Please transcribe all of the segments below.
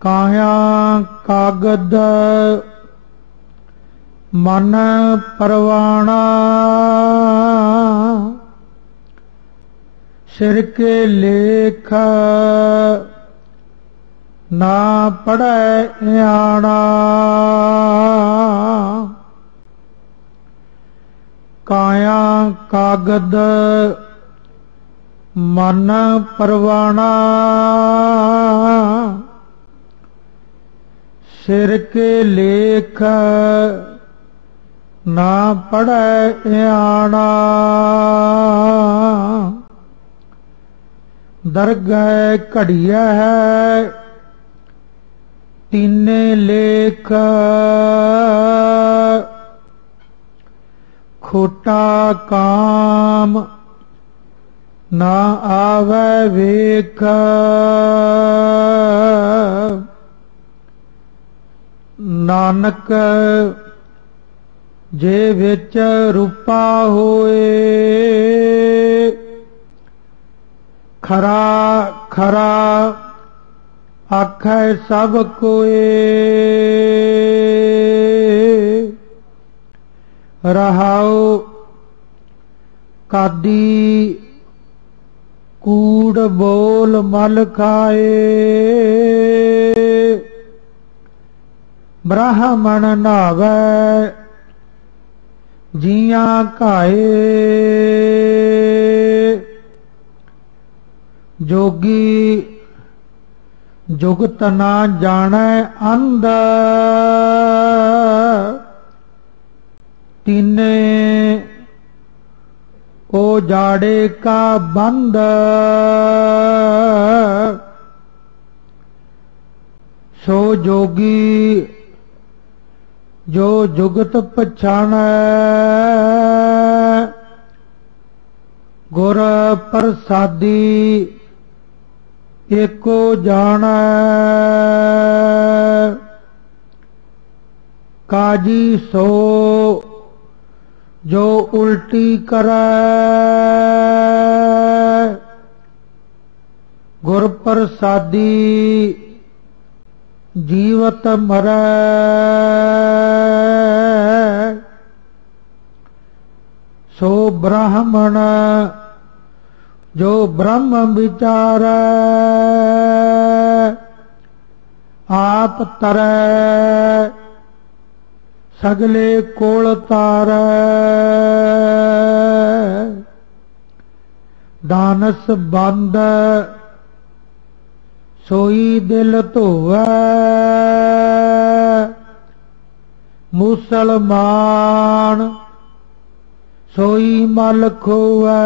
ਕਾਇਆ ਕਾਗਦ ਮਨ ਪਰਵਾਣਾ। ਸਿਰ ਕੇ ਲੇਖ ਨਾ ਪੜੈ ਆਣਾ ਕਾਇਆ ਕਾਗਦ ਮਨ ਪਰਵਾਣਾ। ਸਿਰ ਕੇ ਲੇਖ ਨਾ ਪੜੈ ਆਣਾ ਦਰਗਹਿ ਘੜੀਆ ਹੈ ਤਿੰਨੇ ਲੇਖ। ਖੋਟਾ ਕਾਮ ਨਾ ਆਵੇ ਵੇਖ। ਨਾਨਕ, ਜੇ ਵਿੱਚ ਰੂਪਾ ਹੋਏ, ਖਰਾ ਖਰਾ ਆਖੈ ਸਭ ਕੋਏ। ਰਹਾਉ ਕਾਦੀ ਕੂੜ ਬੋਲ ਮਲ ਖਾਏ। ਬ੍ਰਾਹਮਣ ਨਾਵੇ, ਜੀਆਂ ਕਾਏ। ਜੋਗੀ ਜੁਗਤ ਨਾ ਜਾਣੈ ਅੰਧ। ਤਿਨੇ ਉਹ ਜਾੜੇ ਕਾ ਬੰਦ। ਸੋ ਜੋਗੀ ਜੋ ਜੁਗਤ ਪਛਾਣੈ ਗੁਰ ਪ੍ਰਸਾਦੀ ਏਕੋ ਜਾਣੈ। ਕਾਜੀ ਸੋ ਜੋ ਉਲਟੀ ਕਰੈ ਗੁਰ ਪ੍ਰਸਾਦੀ ਜੀਵਤ ਮਰੈ। ਸੋ ਬ੍ਰਾਹਮਣ ਜੋ ਬ੍ਰਹਮ ਵਿਚਾਰੈ ਆਪ ਤਰੈ। ਸਗਲੇ ਕੋਲ ਤਾਰੈ। ਦਾਨਸ ਬੰਦ ਸੋਈ ਦਿਲ ਧੋਵੈ। ਮੁਸਲਮਾਨ ਸੋਈ ਮਲ ਖੋਵੈ।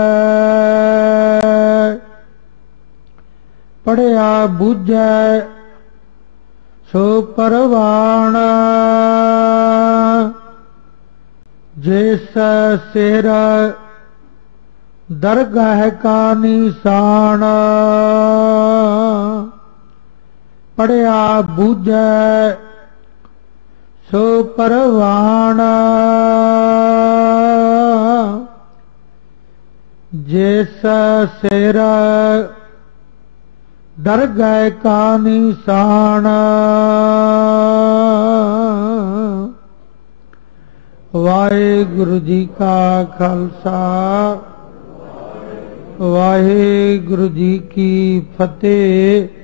ਪੜਿਆ ਬੁਝੈ ਸੋ ਪਰਵਾਣ। ਜਿਸ ਸਿਰ ਦਰਗਾਹ ਕਾ ਨਿਸ਼ਾਨ ਪੜਿਆ ਬੁਝੈ, ਸੋ ਪਰਵਾਣ। ਜਿਸ ਸਿਰ ਦਰਗਾਹ ਕਾ ਨਿਸ਼ਾਨ ਵਾਹਿਗੁਰੂ ਜੀ ਕਾ ਖਾਲਸਾ, ਵਾਹਿਗੁਰੂ ਜੀ ਕੀ ਫਤਿਹ।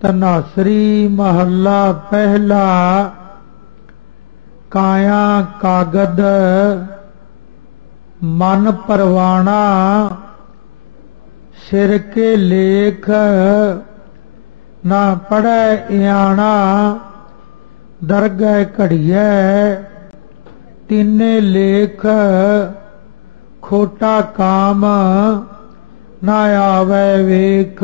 ਤਨਾਸਰੀ ਮਹੱਲਾ ਪਹਿਲਾ ਕਾਇਆ ਕਾਗਦ ਮਨ ਪਰਵਾਣਾ ਸਿਰ ਕੇ ਲੇਖ ਨਾ ਪੜੈ ਆਣਾ ਦਰਗਹਿ ਘੜੀਐ ਤਿੰਨੇ ਲੇਖ ਖੋਟਾ ਕਾਮ ਨਾ ਆਵੇ ਵੇਖ।